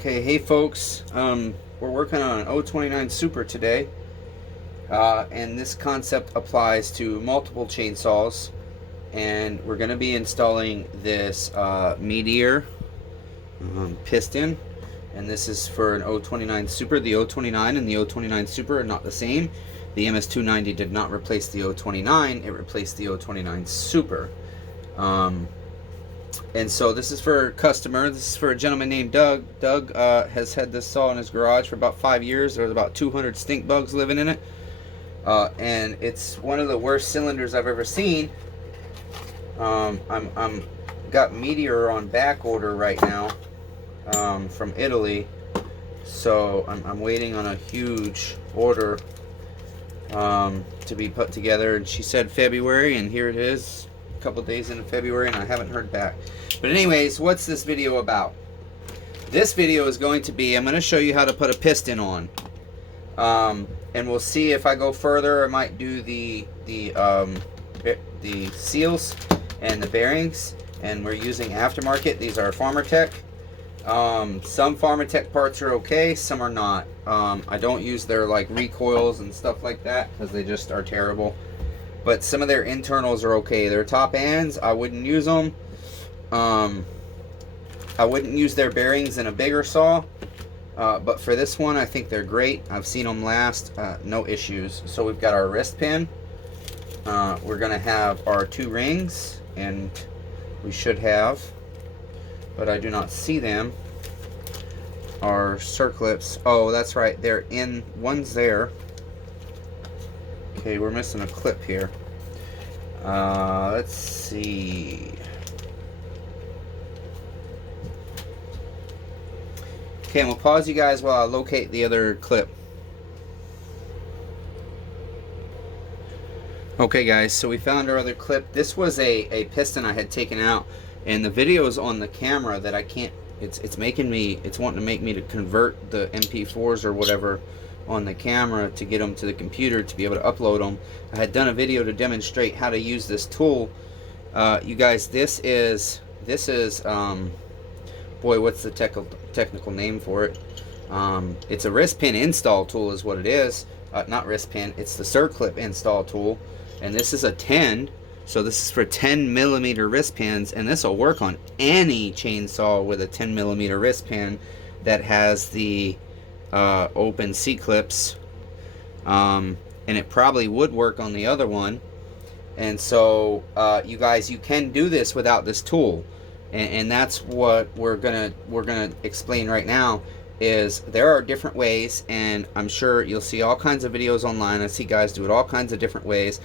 Okay, hey folks, we're working on an 029 Super today, and this concept applies to multiple chainsaws, and we're going to be installing this Meteor piston, and this is for an 029 Super. The 029 and the 029 Super are not the same. The ms290 did not replace the 029, it replaced the 029 Super. And so this is for a customer. This is for a gentleman named Doug. Doug has had this saw in his garage for about 5 years. There's about 200 stink bugs living in it. And it's one of the worst cylinders I've ever seen. I'm got Meteor on back order right now from Italy. So I'm waiting on a huge order to be put together. And she said February, and here it is. Couple days into February and I haven't heard back. But anyways, what's this video about? This video is going to be, I'm going to show you how to put a piston on, and we'll see if I go further. I might do the seals and the bearings, and we're using aftermarket. These are Farmertech. Some Farmertech parts are okay, some are not. I don't use their like recoils and stuff like that because they just are terrible. But some of their internals are okay. Their top ends, I wouldn't use them. I wouldn't use their bearings in a bigger saw. But for this one, I think they're great. I've seen them last, no issues. So we've got our wrist pin. We're going to have our 2 rings, and we should have, but I do not see them, our Circlips. Oh, that's right. They're in, one's there. Okay, we're missing a clip here. Let's see. Okay, and we'll pause you guys while I locate the other clip. Okay guys, so we found our other clip. This was a piston I had taken out, and the video is on the camera that I can't, it's wanting to make me to convert the MP4s or whatever on the camera to get them to the computer to be able to upload them. I had done a video to demonstrate how to use this tool. You guys, this is boy, what's the technical name for it? It's a wrist pin install tool is what it is. Not wrist pin, it's the Circlip install tool, and this is a 10, so this is for 10mm wrist pins, and this will work on any chainsaw with a 10mm wrist pin that has the open C clips, and it probably would work on the other one. And so you guys, you can do this without this tool, and that's what we're gonna explain right now. Is there are different ways, and I'm sure you'll see all kinds of videos online. I see guys do it all kinds of different ways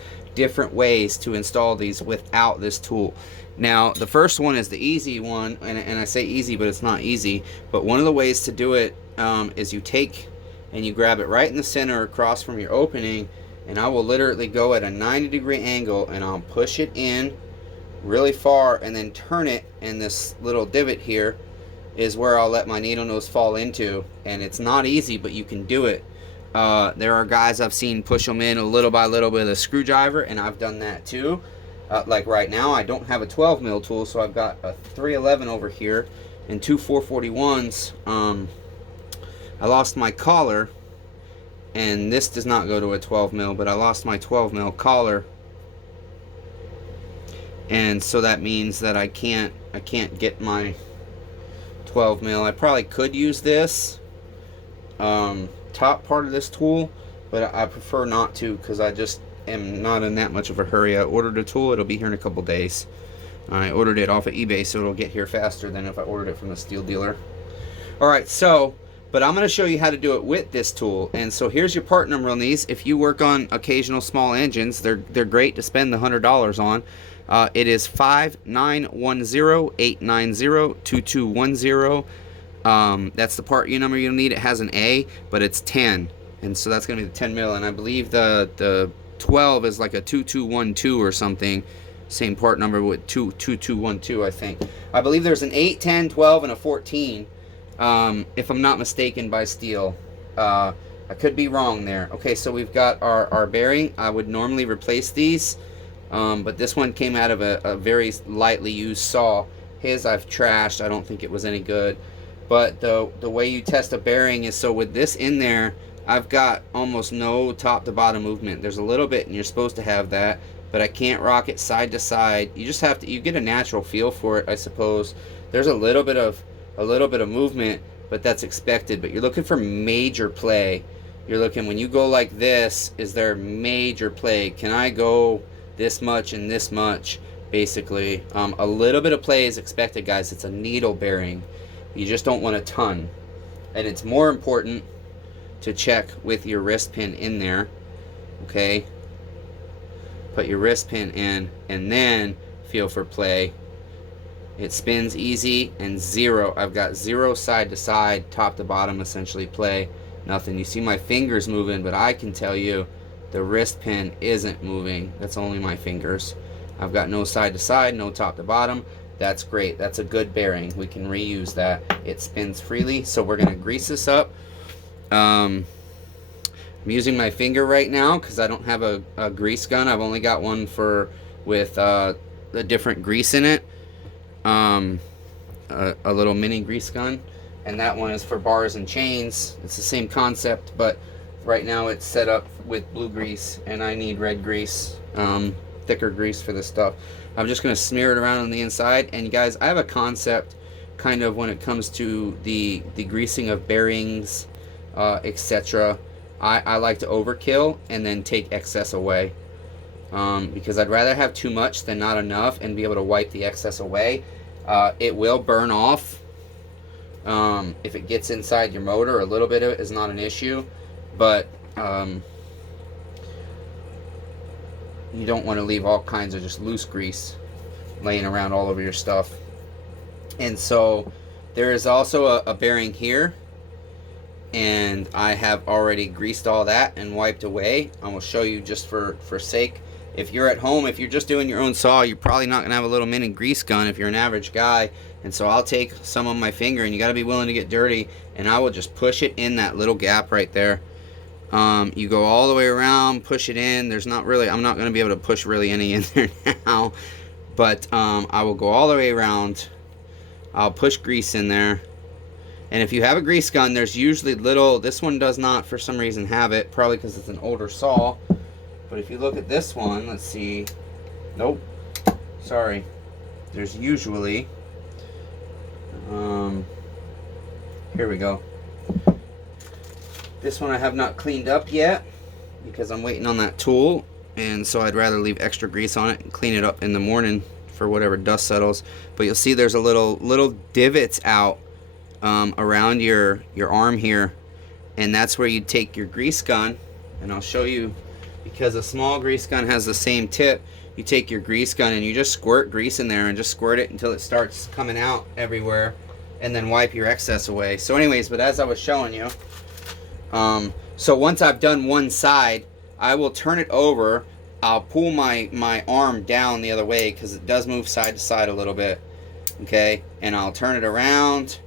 to install these without this tool. Now the first one is the easy one, and I say easy, but it's not easy. But one of the ways to do it is you take and you grab it right in the center across from your opening, and I will literally go at a 90-degree angle, and I'll push it in really far and then turn it, and this little divot here is where I'll let my needle nose fall into. And it's not easy, but you can do it. There are guys I've seen push them in little by little with a screwdriver, and I've done that too. Like right now I don't have a 12mm tool, so I've got a 311 over here and 2 441s. I lost my collar, and this does not go to a 12mm, but I lost my 12mm collar, and so that means that I can't get my 12mm. I probably could use this top part of this tool, but I prefer not to because I just am not in that much of a hurry. I ordered a tool, it'll be here in a couple days. I ordered it off of eBay, so it'll get here faster than if I ordered it from a steel dealer. Alright, so but I'm going to show you how to do it with this tool. And so here's your part number on these. If you work on occasional small engines, they're great to spend the $100 on. It is 5910-890-2210. That's the part number you'll need. It has an A, but it's 10, and so that's going to be the 10mm. And I believe the 12 is like a 2212 or something. Same part number with 2212, I think. I believe there's an 8, 10, 12, and a 14. If I'm not mistaken by steel. I could be wrong there. Okay, so we've got our bearing. I would normally replace these, but this one came out of a very lightly used saw. His I've trashed. I don't think it was any good. But the way you test a bearing is, so with this in there, I've got almost no top to bottom movement. There's a little bit, and you're supposed to have that, but I can't rock it side to side. You just have to, you get a natural feel for it, I suppose. There's a little bit of movement, but that's expected. But you're looking for major play. You're looking, when you go like this, is there major play? Can I go this much and this much, basically? A little bit of play is expected, guys. It's a needle bearing. You just don't want a ton. And it's more important to check with your wrist pin in there, okay? Put your wrist pin in and then feel for play. It spins easy and zero. I've got zero side to side, top to bottom, essentially play. Nothing. You see my fingers moving, but I can tell you the wrist pin isn't moving. That's only my fingers. I've got no side to side, no top to bottom. That's great. That's a good bearing. We can reuse that. It spins freely. So we're going to grease this up. I'm using my finger right now because I don't have a grease gun. I've only got one with a different grease in it. A little mini grease gun. And that one is for bars and chains. It's the same concept, but right now it's set up with blue grease, and I need red grease, thicker grease for this stuff. I'm just going to smear it around on the inside. And guys, I have a concept kind of when it comes to the greasing of bearings, etc. I like to overkill and then take excess away, because I'd rather have too much than not enough and be able to wipe the excess away. It will burn off. If it gets inside your motor, a little bit of it is not an issue, but you don't want to leave all kinds of just loose grease laying around all over your stuff. And so there is also a bearing here, and I have already greased all that and wiped away. I will show you just for sake. If you're at home, if you're just doing your own saw, you're probably not going to have a little mini grease gun if you're an average guy. And so I'll take some on my finger, and you got to be willing to get dirty, and I will just push it in that little gap right there. You go all the way around, push it in. There's not really, I'm not going to be able to push really any in there now, but I will go all the way around. I'll push grease in there. And if you have a grease gun, there's usually little, this one does not for some reason have it, probably because it's an older saw. But if you look at this one, let's see. Nope. Sorry. There's usually, here we go. This one I have not cleaned up yet because I'm waiting on that tool, and so I'd rather leave extra grease on it and clean it up in the morning for whatever dust settles. But you'll see there's a little divots out around your arm here, and that's where you take your grease gun, and I'll show you, because a small grease gun has the same tip. You take your grease gun and you just squirt grease in there and just squirt it until it starts coming out everywhere, and then wipe your excess away. So anyways, but as I was showing you, so once I've done one side, I will turn it over. I'll pull my arm down the other way because it does move side to side a little bit, okay, and I'll turn it around,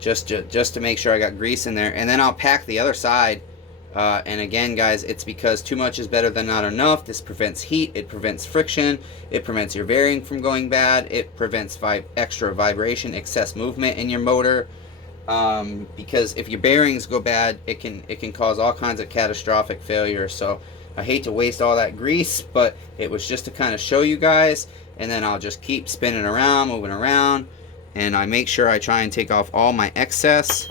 just to make sure I got grease in there, and then I'll pack the other side. And again, guys, it's because too much is better than not enough. This prevents heat, it prevents friction, it prevents your bearing from going bad, it prevents extra vibration, excess movement in your motor. Because if your bearings go bad, it can cause all kinds of catastrophic failure. So I hate to waste all that grease, but it was just to kind of show you guys. And then I'll just keep spinning around, moving around, and I make sure I try and take off all my excess.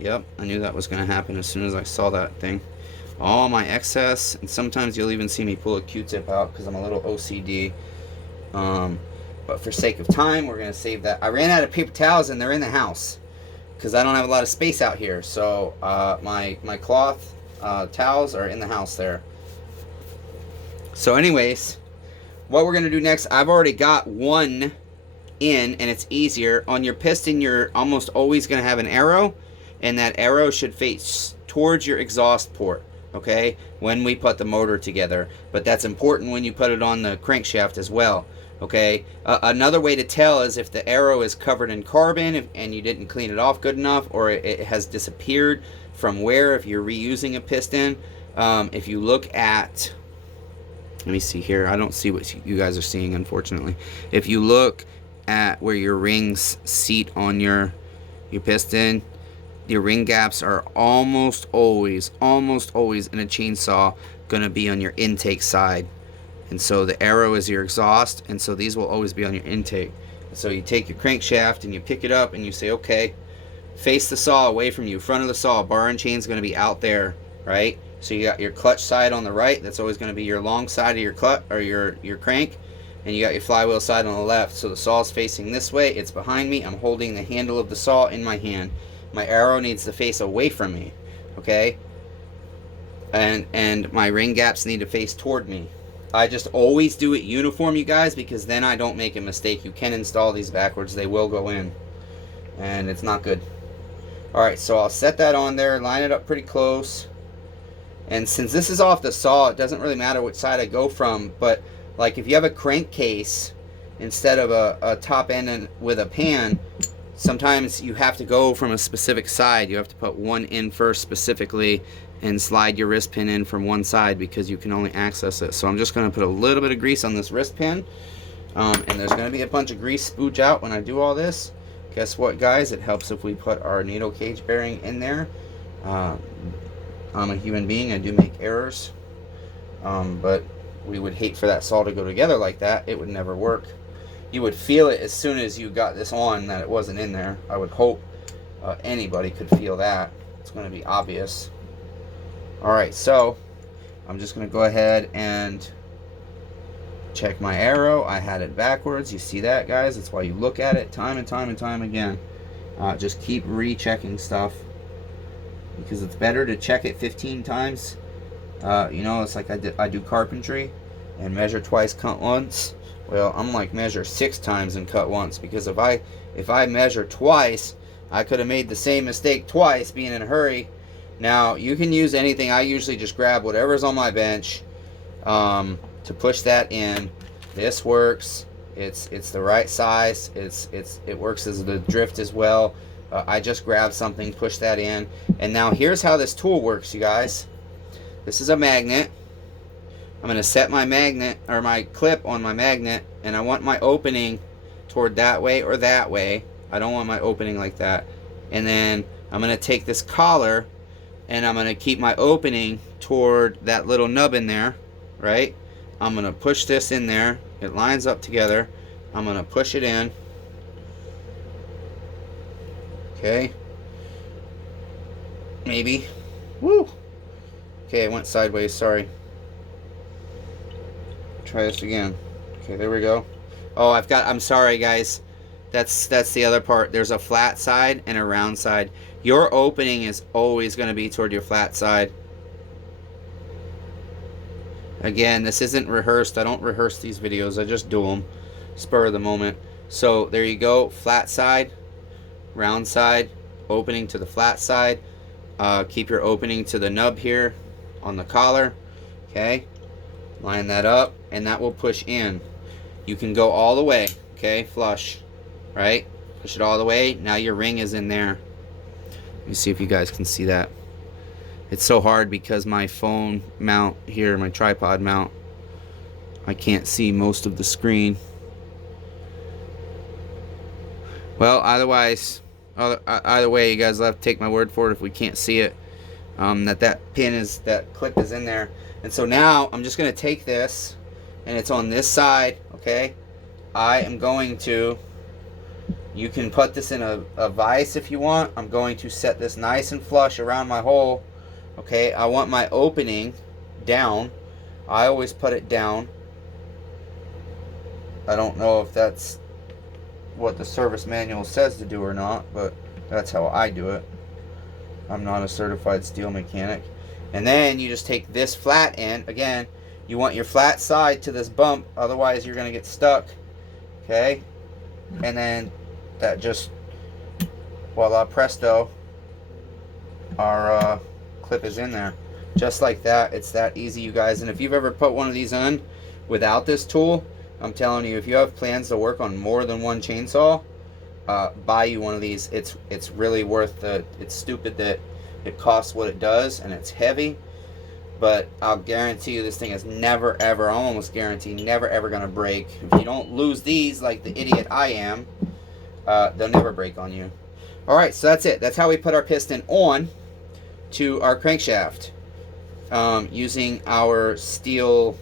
Yep, I knew that was going to happen as soon as I saw that thing. All my excess, and sometimes you'll even see me pull a Q-tip out because I'm a little OCD. But for sake of time, we're going to save that. I ran out of paper towels, and they're in the house because I don't have a lot of space out here. So my cloth towels are in the house there. So anyways, what we're going to do next, I've already got one in, and it's easier. On your piston, you're almost always going to have an arrow, and that arrow should face towards your exhaust port, okay, when we put the motor together. But that's important when you put it on the crankshaft as well, okay. Another way to tell is if the arrow is covered in carbon and you didn't clean it off good enough, or it has disappeared from wear if you're reusing a piston. If you look at, let me see here, I don't see what you guys are seeing, unfortunately. If you look at where your rings seat on your piston, your ring gaps are almost always in a chainsaw going to be on your intake side. And so the arrow is your exhaust, and so these will always be on your intake. So you take your crankshaft and you pick it up and you say, okay, face the saw away from you, front of the saw, bar and chain is going to be out there, right? So you got your clutch side on the right, that's always going to be your long side of your clutch or your crank, and you got your flywheel side on the left. So the saw is facing this way, it's behind me, I'm holding the handle of the saw in my hand. My arrow needs to face away from me, okay? And my ring gaps need to face toward me. I just always do it uniform, you guys, because then I don't make a mistake. You can install these backwards, they will go in, and it's not good. Alright, so I'll set that on there, line it up pretty close. And since this is off the saw, it doesn't really matter which side I go from, but like if you have a crankcase instead of a top end and with a pan, sometimes you have to go from a specific side. You have to put one in first specifically and slide your wrist pin in from one side because you can only access it. So I'm just going to put a little bit of grease on this wrist pin, and there's going to be a bunch of grease spooge out when I do all this. Guess what, guys? It helps if we put our needle cage bearing in there. I'm a human being, I do make errors, but we would hate for that saw to go together like that. It would never work. You would feel it as soon as you got this on that it wasn't in there. I would hope anybody could feel that. It's going to be obvious. Alright, so I'm just going to go ahead and check my arrow. I had it backwards. You see that, guys? That's why you look at it time and time and time again. Just keep rechecking stuff, because it's better to check it 15 times. You know, it's like I do carpentry and measure twice, cut once. Well, I'm like measure 6 times and cut once, because if I measure twice, I could have made the same mistake twice being in a hurry. Now, you can use anything. I usually just grab whatever's on my bench to push that in. This works. It's the right size. It works as the drift as well. I just grab something, push that in, and now here's how this tool works, you guys. This is a magnet. I'm going to set my magnet or my clip on my magnet, and I want my opening toward that way or that way. I don't want my opening like that. And then I'm going to take this collar and I'm going to keep my opening toward that little nub in there, right? I'm going to push this in there. It lines up together. I'm going to push it in. Okay. Maybe. Woo! Okay, it went sideways, sorry. Try this again. Okay, there we go. Oh, I'm sorry, guys. That's the other part. There's a flat side and a round side. Your opening is always going to be toward your flat side. Again, this isn't rehearsed. I don't rehearse these videos. I just do them spur of the moment. So there you go. Flat side, round side, opening to the flat side. Keep your opening to the nub here on the collar. Okay. Line that up, and that will push in. You can go all the way. Okay, flush. Right? Push it all the way. Now your ring is in there. Let me see if you guys can see that. It's so hard because my phone mount here, my tripod mount, I can't see most of the screen. Well, either way, you guys will have to take my word for it if we can't see it. That clip is in there. And so now I'm just going to take this, and it's on this side, okay? I am going to, you can put this in a vise if you want. I'm going to set this nice and flush around my hole, okay? I want my opening down. I always put it down. I don't know if that's what the service manual says to do or not, but that's how I do it. I'm not a certified steel mechanic. And then you just take this flat end. Again, you want your flat side to this bump, otherwise you're going to get stuck. Okay? And then that just, voila, presto, our clip is in there. Just like that. It's that easy, you guys. And if you've ever put one of these on without this tool, I'm telling you, if you have plans to work on more than one chainsaw, buy you one of these. It's really worth the, it's stupid that it costs what it does, and it's heavy, but I'll guarantee you this thing is never ever, I almost guarantee, never ever gonna break. If you don't lose these like the idiot I am, they'll never break on you. Alright, so that's it. That's how we put our piston on to our crankshaft, using our stihl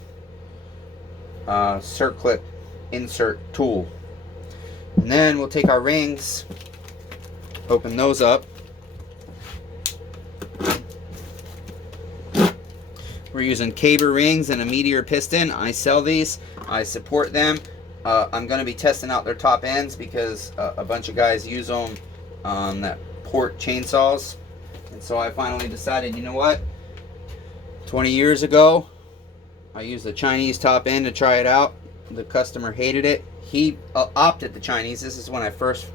Circlip insert tool. And then we'll take our rings, open those up. We're using caber rings and a meteor piston. I sell these. I support them. I'm going to be testing out their top ends because a bunch of guys use them that port chainsaws. And so I finally decided, you know what? 20 years ago, I used the Chinese top end to try it out. The customer hated it. He opted the Chinese. This is when I first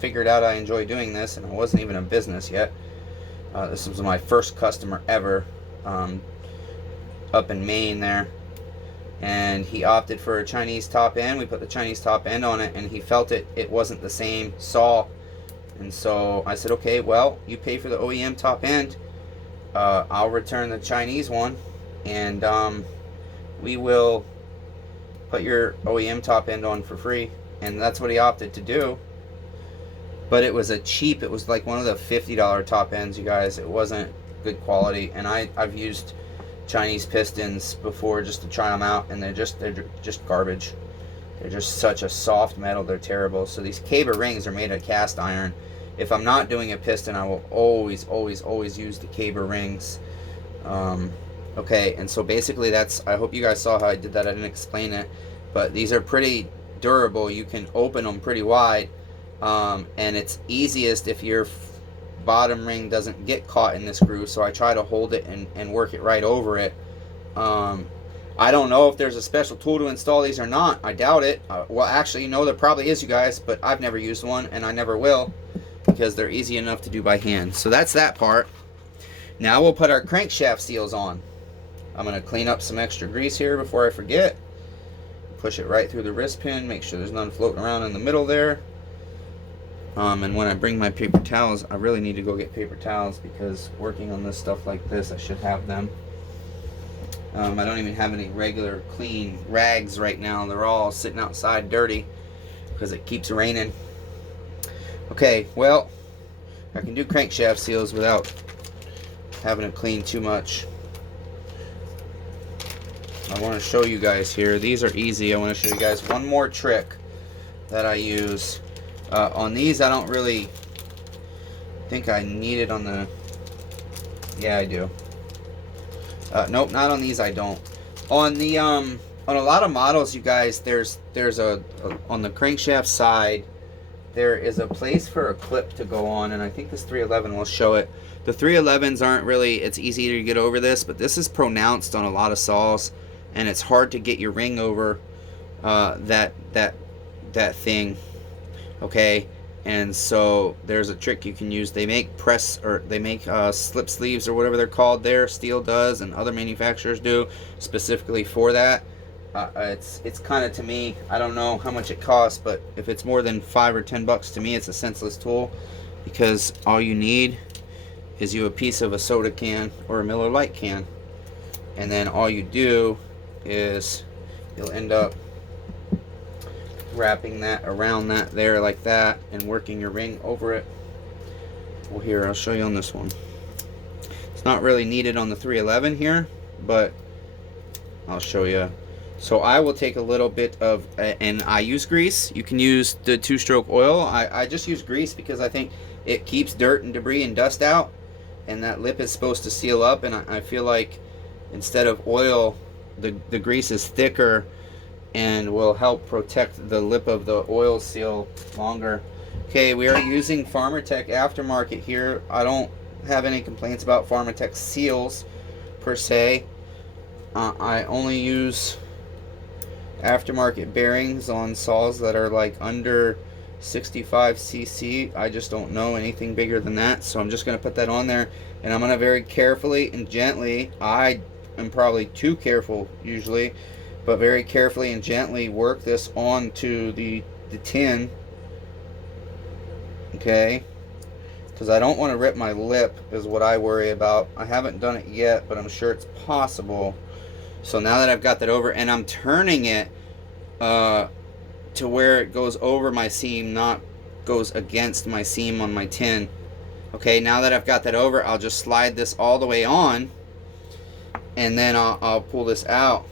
figured out I enjoy doing this, and I wasn't even in business yet. This was my first customer ever, up in Maine there, and he opted for a Chinese top end. We put the Chinese top end on it, and he felt it wasn't the same saw. And so I said, okay, well, you pay for the OEM top end, I'll return the Chinese one, and we will put your OEM top end on for free. And that's what he opted to do. But it was it was like one of the $50 top ends, you guys. It wasn't good quality, and I've used Chinese pistons before just to try them out, and they're just garbage. They're just such a soft metal. They're terrible. So these caber rings are made of cast iron. If I'm not doing a piston, I will always use the caber rings. Okay, and so basically that's, I hope you guys saw how I did that. I didn't explain it, but these are pretty durable. You can open them pretty wide, and it's easiest if your bottom ring doesn't get caught in this groove. So I try to hold it and work it right over it. I don't know if there's a special tool to install these or not. I doubt it. Well, actually, no, there probably is, you guys, but I've never used one, and I never will, because they're easy enough to do by hand. So that's that part. Now we'll put our crankshaft seals on. I'm going to clean up some extra grease here before I forget. Push it right through the wrist pin. Make sure there's none floating around in the middle there. And when I bring my paper towels, I really need to go get paper towels, because working on this stuff like this, I should have them. I don't even have any regular clean rags right now. They're all sitting outside dirty because it keeps raining. Okay, well, I can do crankshaft seals without having to clean too much. I want to show you guys here. These are easy. I want to show you guys one more trick that I use. On these, I don't really think I need it on the... Yeah, I do. Nope, not on these. I don't. On the on a lot of models, you guys, there's a on the crankshaft side, there is a place for a clip to go on, and I think this 311 will show it. The 311s aren't really, it's easy to get over this, but this is pronounced on a lot of saws, and it's hard to get your ring over that thing. Okay, and so there's a trick you can use. They make slip sleeves or whatever they're called there. Stihl does, and other manufacturers do, specifically for that. It's kind of, to me, I don't know how much it costs, but if it's more than $5 or $10 to me, it's a senseless tool, because all you need is a piece of a soda can or a Miller Lite can, and then all you do is you'll end up wrapping that around that there like that and working your ring over it. Well, here, I'll show you on this one. It's not really needed on the 311 here, but I'll show you. So I will take a little bit of, and I use grease. You can use the 2-stroke oil. I just use grease because I think it keeps dirt and debris and dust out, and that lip is supposed to seal up, and I feel like instead of oil, the grease is thicker and will help protect the lip of the oil seal longer. Okay, we are using Farmertech aftermarket here. I don't have any complaints about Farmertech seals per se. I only use aftermarket bearings on saws that are like under 65 cc. I just don't know anything bigger than that, so I'm just going to put that on there, and I'm going to very carefully and gently, I am probably too careful usually, but very carefully and gently work this onto the tin. Okay, because I don't want to rip my lip is what I worry about. I haven't done it yet, but I'm sure it's possible. So now that I've got that over, and I'm turning it to where it goes over my seam, not goes against my seam on my tin. Okay, now that I've got that over, I'll just slide this all the way on, and then I'll pull this out.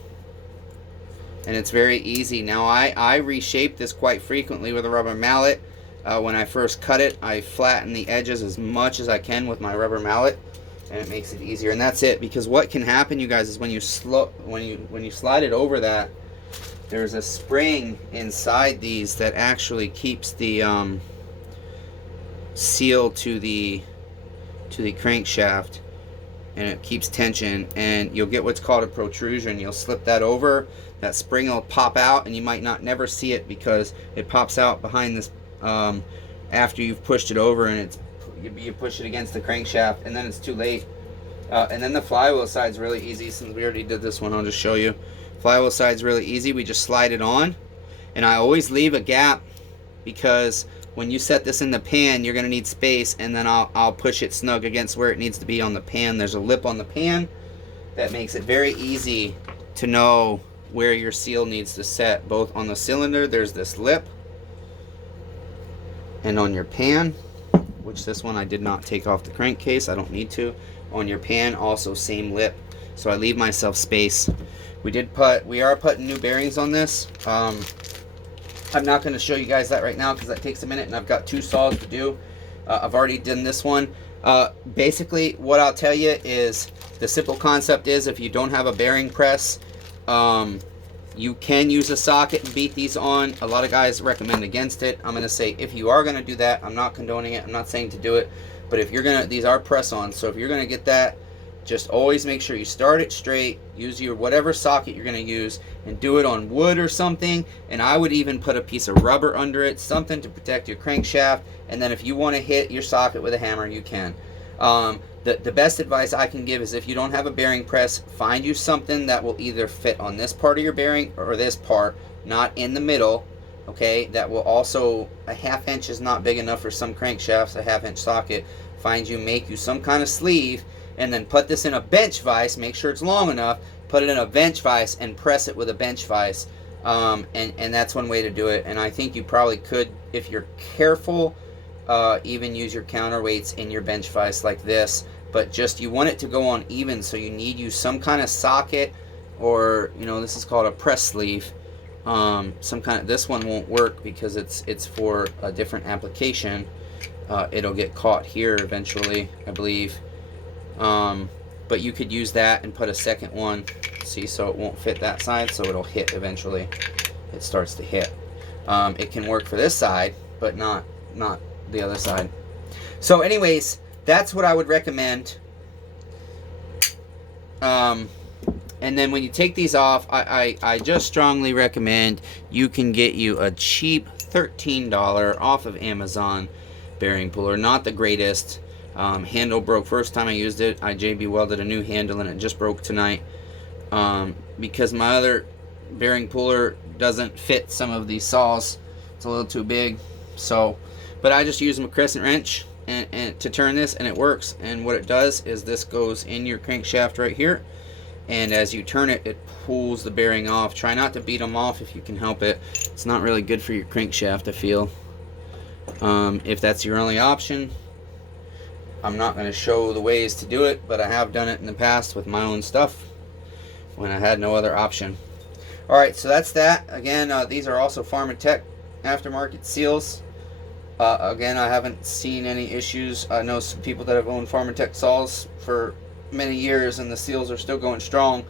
And it's very easy. Now I reshape this quite frequently with a rubber mallet. When I first cut it, I flatten the edges as much as I can with my rubber mallet, and it makes it easier. And that's it, because what can happen, you guys, is when you slide it over that, there's a spring inside these that actually keeps the seal to the crankshaft, and it keeps tension, and you'll get what's called a protrusion. You'll slip that over, that spring will pop out, and you might never see it because it pops out behind this after you've pushed it over, and you push it against the crankshaft, and then it's too late. And then the flywheel side's really easy. Since we already did this one, I'll just show you. Flywheel side's really easy. We just slide it on, and I always leave a gap, because when you set this in the pan, you're going to need space, and then I'll push it snug against where it needs to be on the pan. There's a lip on the pan that makes it very easy to know where your seal needs to set. Both on the cylinder, there's this lip, and on your pan, which this one I did not take off the crankcase, I don't need to. On your pan, also same lip. So I leave myself space. We are putting new bearings on this. I'm not going to show you guys that right now because that takes a minute, and I've got 2 saws to do. I've already done this one. Basically, what I'll tell you is the simple concept is, if you don't have a bearing press, you can use a socket and beat these on. A lot of guys recommend against it. I'm going to say, if you are going to do that, I'm not condoning it. I'm not saying to do it. But if you're going to, these are press-ons. So if you're going to get that, just always make sure you start it straight. Use your whatever socket you're going to use, and do it on wood or something. And I would even put a piece of rubber under it, something to protect your crankshaft. And then if you want to hit your socket with a hammer, you can. The best advice I can give is, if you don't have a bearing press, find you something that will either fit on this part of your bearing or this part, not in the middle. Okay, that will also, a 1/2 inch is not big enough for some crankshafts, a 1/2 inch socket. Make you some kind of sleeve, and then put this in a bench vise. Make sure it's long enough. Put it in a bench vise and press it with a bench vise. And that's one way to do it. And I think you probably could, if you're careful, even use your counterweights in your bench vise like this. But just, you want it to go on even, so you need some kind of socket, or this is called a press sleeve. Some kind of, this one won't work because it's for a different application. It'll get caught here eventually, I believe. But you could use that and put a second one, see, so it won't fit that side, so it'll hit eventually. It starts to hit. It can work for this side, but not the other side. So anyways, that's what I would recommend. And then when you take these off, I just strongly recommend you can get you a cheap $13 off of Amazon bearing puller. Not the greatest. Handle broke first time I used it. I JB welded a new handle, and it just broke tonight, because my other bearing puller doesn't fit some of these saws. It's a little too big. So, but I just use a crescent wrench and to turn this, and it works. And what it does is, this goes in your crankshaft right here, and as you turn it, it pulls the bearing off. Try not to beat them off if you can help it. It's not really good for your crankshaft, I feel. If that's your only option, I'm not going to show the ways to do it, but I have done it in the past with my own stuff when I had no other option. Alright, so that's that. Again, these are also Farm & Tech aftermarket seals. Again, I haven't seen any issues. I know some people that have owned Farm & Tech saws for many years, and the seals are still going strong.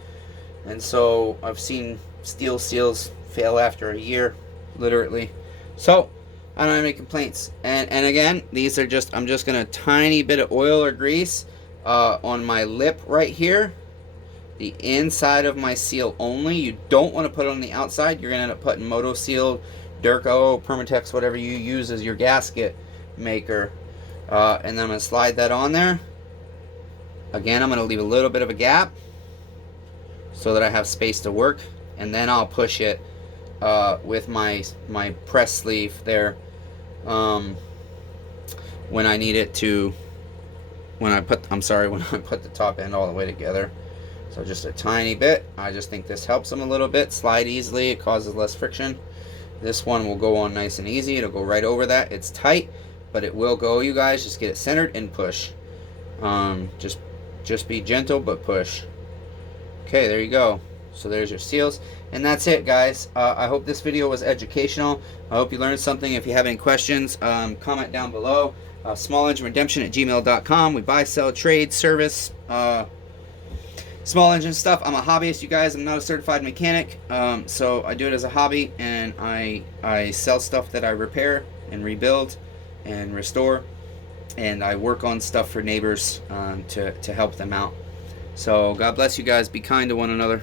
And so I've seen steel seals fail after a year, literally. So I don't have any complaints. And again, these are just, I'm just gonna tiny bit of oil or grease on my lip right here, the inside of my seal only. You don't want to put it on the outside. You're gonna end up putting Moto Seal, Durco, Permatex, whatever you use as your gasket maker. And then I'm gonna slide that on there. Again, I'm gonna leave a little bit of a gap so that I have space to work, and then I'll push it with my press sleeve there. when I need it to, when I put the top end all the way together. So just a tiny bit. I just think this helps them a little bit. Slide easily. It causes less friction. This one will go on nice and easy. It'll go right over that. It's tight, but it will go, you guys. Just get it centered and push. Just be gentle, but push. Okay, there you go. So there's your seals. And that's it, guys. I hope this video was educational. I hope you learned something. If you have any questions, comment down below. Smallengineredemption@gmail.com. We buy, sell, trade, service, small engine stuff. I'm a hobbyist, you guys. I'm not a certified mechanic, so I do it as a hobby, and I sell stuff that I repair and rebuild and restore, and I work on stuff for neighbors to help them out. So God bless you guys. Be kind to one another.